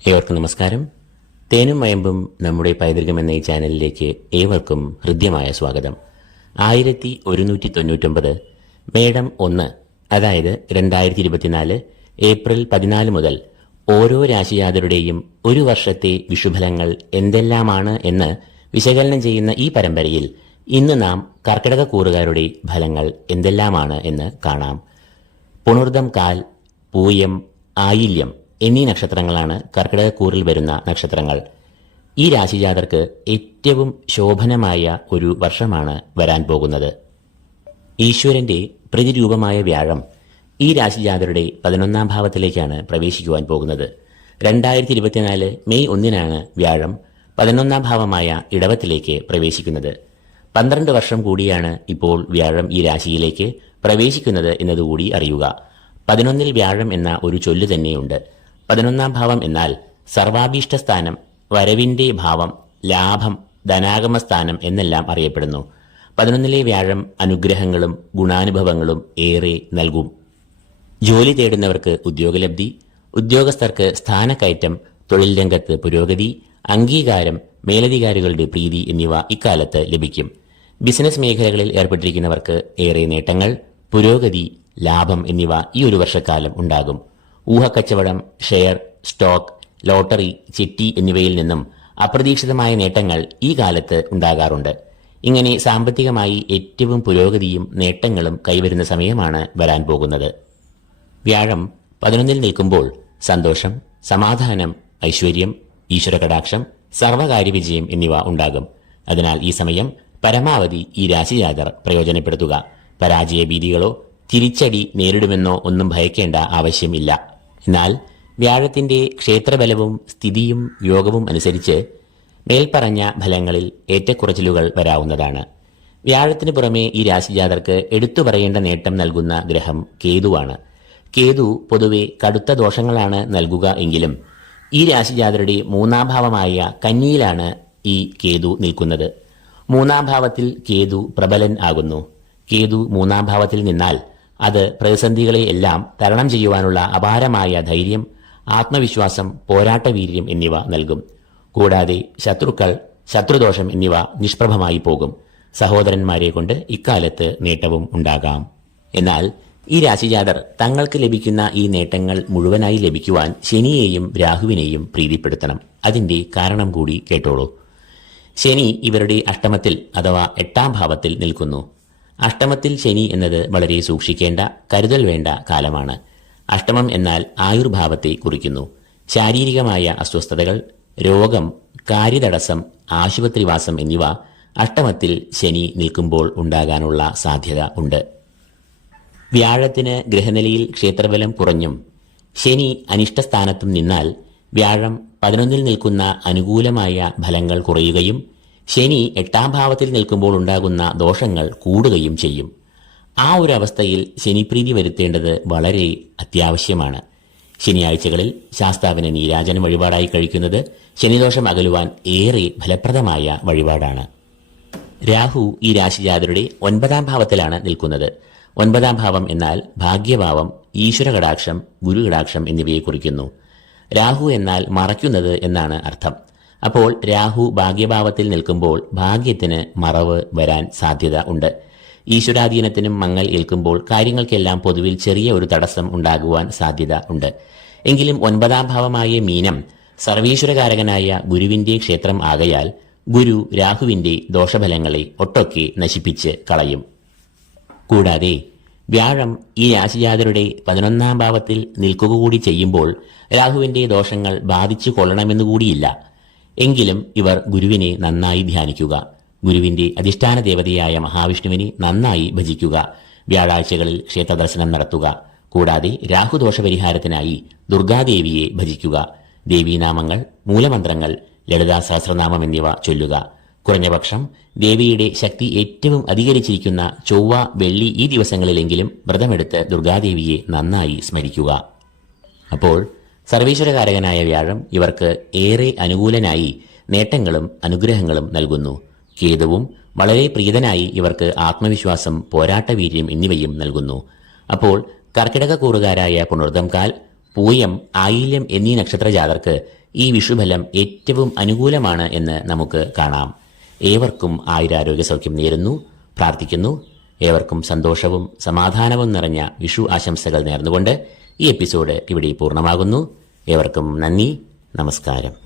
ഏവർക്കും നമസ്കാരം. തേനും മയമ്പും നമ്മുടെ പൈതൃകം എന്ന ഈ ചാനലിലേക്ക് ഏവർക്കും ഹൃദ്യമായ സ്വാഗതം. ആയിരത്തി ഒരുന്നൂറ്റി തൊണ്ണൂറ്റൊമ്പത് മേടം ഒന്ന് അതായത് രണ്ടായിരത്തി ഇരുപത്തിനാല് ഏപ്രിൽ പതിനാല് മുതൽ ഓരോ രാശിയാതരുടെയും ഒരു വർഷത്തെ വിഷുഫലങ്ങൾ എന്തെല്ലാമാണ് എന്ന് വിശകലനം ചെയ്യുന്ന ഈ പരമ്പരയിൽ ഇന്ന് നാം കർക്കിടക കൂറുകാരുടെ ഫലങ്ങൾ എന്തെല്ലാമാണ് എന്ന് കാണാം. പുണർദം കാൽ പൂയം ആയില്യം എന്നീ നക്ഷത്രങ്ങളാണ് കർക്കിടകക്കൂറിൽ വരുന്ന നക്ഷത്രങ്ങൾ. ഈ രാശിജാതർക്ക് ഏറ്റവും ശോഭനമായ ഒരു വർഷമാണ് വരാൻ പോകുന്നത്. ഈശ്വരന്റെ പ്രതിരൂപമായ വ്യാഴം ഈ രാശിജാതരുടെ പതിനൊന്നാം ഭാവത്തിലേക്കാണ് പ്രവേശിക്കുവാൻ പോകുന്നത്. രണ്ടായിരത്തി ഇരുപത്തിനാല് മെയ് ഒന്നിനാണ് വ്യാഴം പതിനൊന്നാം ഭാവമായ ഇടവത്തിലേക്ക് പ്രവേശിക്കുന്നത്. പന്ത്രണ്ട് വർഷം കൂടിയാണ് ഇപ്പോൾ വ്യാഴം ഈ രാശിയിലേക്ക് പ്രവേശിക്കുന്നത് എന്നതുകൂടി അറിയുക. പതിനൊന്നിൽ വ്യാഴം എന്ന ഒരു ചൊല്ല് തന്നെയുണ്ട്. പതിനൊന്നാം ഭാവം എന്നാൽ സർവാഭീഷ്ടസ്ഥാനം വരവിന്റെ ഭാവം ലാഭം ധനാഗമ സ്ഥാനം എന്നെല്ലാം അറിയപ്പെടുന്നു. പതിനൊന്നിലെ വ്യാഴം അനുഗ്രഹങ്ങളും ഗുണാനുഭവങ്ങളും ഏറെ നൽകും. ജോലി തേടുന്നവർക്ക് ഉദ്യോഗലബ്ധി ഉദ്യോഗസ്ഥർക്ക് സ്ഥാനക്കയറ്റം തൊഴിൽ രംഗത്ത് പുരോഗതി അംഗീകാരം മേലധികാരികളുടെ പ്രീതി എന്നിവ ഇക്കാലത്ത് ലഭിക്കും. ബിസിനസ് മേഖലകളിൽ ഏർപ്പെട്ടിരിക്കുന്നവർക്ക് ഏറെ നേട്ടങ്ങൾ പുരോഗതി ലാഭം എന്നിവ ഈ ഒരു വർഷക്കാലം ഉണ്ടാകും. ഊഹക്കച്ചവടം ഷെയർ സ്റ്റോക്ക് ലോട്ടറി ചിട്ടി എന്നിവയിൽ നിന്നും അപ്രതീക്ഷിതമായ നേട്ടങ്ങൾ ഈ കാലത്ത് ഉണ്ടാകാറുണ്ട്. ഇങ്ങനെ സാമ്പത്തികമായി ഏറ്റവും പുരോഗതിയും നേട്ടങ്ങളും കൈവരുന്ന സമയമാണ് വരാൻ പോകുന്നത്. വ്യാഴം പതിനൊന്നിൽ നിൽക്കുമ്പോൾ സന്തോഷം സമാധാനം ഐശ്വര്യം ഈശ്വരകടാക്ഷം സർവകാര്യ വിജയം എന്നിവ ഉണ്ടാകും. അതിനാൽ ഈ സമയം പരമാവധി ഈ രാശിജാതർ പ്രയോജനപ്പെടുത്തുക. പരാജയ ഭീതികളോ തിരിച്ചടി നേരിടുമെന്നോ ഒന്നും ഭയക്കേണ്ട ആവശ്യമില്ല. എന്നാൽ വ്യാഴത്തിന്റെ ക്ഷേത്രബലവും സ്ഥിതിയും യോഗവും അനുസരിച്ച് മേൽപ്പറഞ്ഞ ഫലങ്ങളിൽ ഏറ്റക്കുറച്ചിലുകൾ വരാവുന്നതാണ്. വ്യാഴത്തിന് പുറമെ ഈ രാശിജാതർക്ക് എടുത്തു പറയേണ്ട നേട്ടം നൽകുന്ന ഗ്രഹം കേതുവാണ്. കേതു പൊതുവെ കടുത്ത ദോഷങ്ങളാണ് നൽകുക എങ്കിലും ഈ രാശിജാതരുടെ മൂന്നാം ഭാവമായ കന്നിയിലാണ് ഈ കേതു നിൽക്കുന്നത്. മൂന്നാം ഭാവത്തിൽ കേതു പ്രബലൻ ആകുന്നു. കേതു മൂന്നാം ഭാവത്തിൽ നിന്നാൽ അത് പ്രതിസന്ധികളെ എല്ലാം തരണം ചെയ്യുവാനുള്ള അപാരമായ ധൈര്യം ആത്മവിശ്വാസം പോരാട്ടവീര്യം എന്നിവ നൽകും. കൂടാതെ ശത്രുക്കൾ ശത്രുദോഷം എന്നിവ നിഷ്പ്രഭമായി പോകും. സഹോദരന്മാരെ കൊണ്ട് ഇക്കാലത്ത് നേട്ടവും ഉണ്ടാകാം. എന്നാൽ ഈ രാശിജാതർ തങ്ങൾക്ക് ലഭിക്കുന്ന ഈ നേട്ടങ്ങൾ മുഴുവനായി ലഭിക്കുവാൻ ശനിയെയും രാഹുവിനെയും പ്രീതിപ്പെടുത്തണം. അതിന്റെ കാരണം കൂടി കേട്ടോളൂ. ശനി ഇവരുടെ അഷ്ടമത്തിൽ അഥവാ എട്ടാം ഭാവത്തിൽ നിൽക്കുന്നു. അഷ്ടമത്തിൽ ശനി എന്നത് വളരെ സൂക്ഷിക്കേണ്ട കരുതൽ വേണ്ട കാലമാണ്. അഷ്ടമം എന്നാൽ ആയുർഭാവത്തെ കുറിക്കുന്നു. ശാരീരികമായ അസ്വസ്ഥതകൾ രോഗം കാര്യതടസ്സം ആശുപത്രിവാസം എന്നിവ അഷ്ടമത്തിൽ ശനി നിൽക്കുമ്പോൾ ഉണ്ടാകാനുള്ള സാധ്യത ഉണ്ട്. വ്യാഴത്തിന് ഗ്രഹനിലയിൽ ക്ഷേത്രബലം കുറഞ്ഞും ശനി അനിഷ്ടസ്ഥാനത്തും നിന്നാൽ വ്യാഴം പതിനൊന്നിൽ നിൽക്കുന്ന അനുകൂലമായ ഫലങ്ങൾ കുറയുകയും ശനി എട്ടാം ഭാവത്തിൽ നിൽക്കുമ്പോൾ ഉണ്ടാകുന്ന ദോഷങ്ങൾ കൂടുകയും ചെയ്യും. ആ ഒരു അവസ്ഥയിൽ ശനിപ്രീതി വരുത്തേണ്ടത് വളരെ അത്യാവശ്യമാണ്. ശനിയാഴ്ചകളിൽ ശാസ്താവിന് നീരാജനം വഴിപാടായി കഴിക്കുന്നത് ശനിദോഷം അകലുവാൻ ഏറെ ഫലപ്രദമായ വഴിപാടാണ്. രാഹു ഈ രാശിജാതരുടെ ഒൻപതാം ഭാവത്തിലാണ് നിൽക്കുന്നത്. ഒൻപതാം ഭാവം എന്നാൽ ഭാഗ്യഭാവം ഗുരു ഗുരുകടാക്ഷം എന്നിവയെ കുറിക്കുന്നു. രാഹു എന്നാൽ മറയ്ക്കുന്നത് എന്നാണ് അർത്ഥം. അപ്പോൾ രാഹു ഭാഗ്യഭാവത്തിൽ നിൽക്കുമ്പോൾ ഭാഗ്യത്തിന് മറവ് വരാൻ സാധ്യത ഉണ്ട്. ഈശ്വരാധീനത്തിനും മങ്ങൽ ഏൽക്കുമ്പോൾ കാര്യങ്ങൾക്കെല്ലാം പൊതുവിൽ ചെറിയ ഒരു തടസ്സം ഉണ്ടാകുവാൻ സാധ്യത ഉണ്ട്. എങ്കിലും ഒൻപതാം ഭാവമായ മീനം സർവീശ്വരകാരകനായ ഗുരുവിന്റെ ക്ഷേത്രം ആകയാൽ ഗുരു രാഹുവിന്റെ ദോഷഫലങ്ങളെ ഒട്ടൊക്കെ നശിപ്പിച്ച് കളയും. കൂടാതെ വ്യാഴം ഈ രാശിജാതരുടെ പതിനൊന്നാം ഭാവത്തിൽ നിൽക്കുക കൂടി ചെയ്യുമ്പോൾ രാഹുവിന്റെ ദോഷങ്ങൾ ബാധിച്ചു കൊള്ളണമെന്നുകൂടിയില്ല എങ്കിലും ഇവർ ഗുരുവിനെ നന്നായി ധ്യാനിക്കുക. ഗുരുവിന്റെ അധിഷ്ഠാന ദേവതയായ മഹാവിഷ്ണുവിനെ നന്നായി ഭജിക്കുക. വ്യാഴാഴ്ചകളിൽ ക്ഷേത്രദർശനം നടത്തുക. കൂടാതെ രാഹുദോഷ പരിഹാരത്തിനായി ദുർഗാദേവിയെ ഭജിക്കുക. ദേവീനാമങ്ങൾ മൂലമന്ത്രങ്ങൾ ലളിതാ സഹസ്രനാമം എന്നിവ ചൊല്ലുക. കുറഞ്ഞപക്ഷം ദേവിയുടെ ശക്തി ഏറ്റവും അധികരിച്ചിരിക്കുന്ന ചൊവ്വ വെള്ളി ഈ ദിവസങ്ങളിലെങ്കിലും വ്രതമെടുത്ത് ദുർഗാദേവിയെ നന്നായി സ്മരിക്കുക. അപ്പോൾ സർവീശ്വരകാരകനായ വ്യാഴം ഇവർക്ക് ഏറെ അനുകൂലനായി നേട്ടങ്ങളും അനുഗ്രഹങ്ങളും നൽകുന്നു. കേതുവും വളരെ പ്രീതനായി ഇവർക്ക് ആത്മവിശ്വാസം പോരാട്ടവീര്യം എന്നിവയും നൽകുന്നു. അപ്പോൾ കർക്കിടക കൂറുകാരായ പുണർദം കാൽ പൂയം ആയില്യം എന്നീ നക്ഷത്ര ജാതർക്ക് ഈ വിഷുഫലം ഏറ്റവും അനുകൂലമാണ് എന്ന് നമുക്ക് കാണാം. ഏവർക്കും ആയുരാരോഗ്യ സൗഖ്യം നേരുന്നു. പ്രാർത്ഥിക്കുന്നു. ഏവർക്കും സന്തോഷവും സമാധാനവും നിറഞ്ഞ വിഷു ആശംസകൾ നേർന്നുകൊണ്ട് ഈ എപ്പിസോഡ് ഇവിടെ പൂർണമാകുന്നു. ഏവർക്കും നന്ദി. നമസ്കാരം.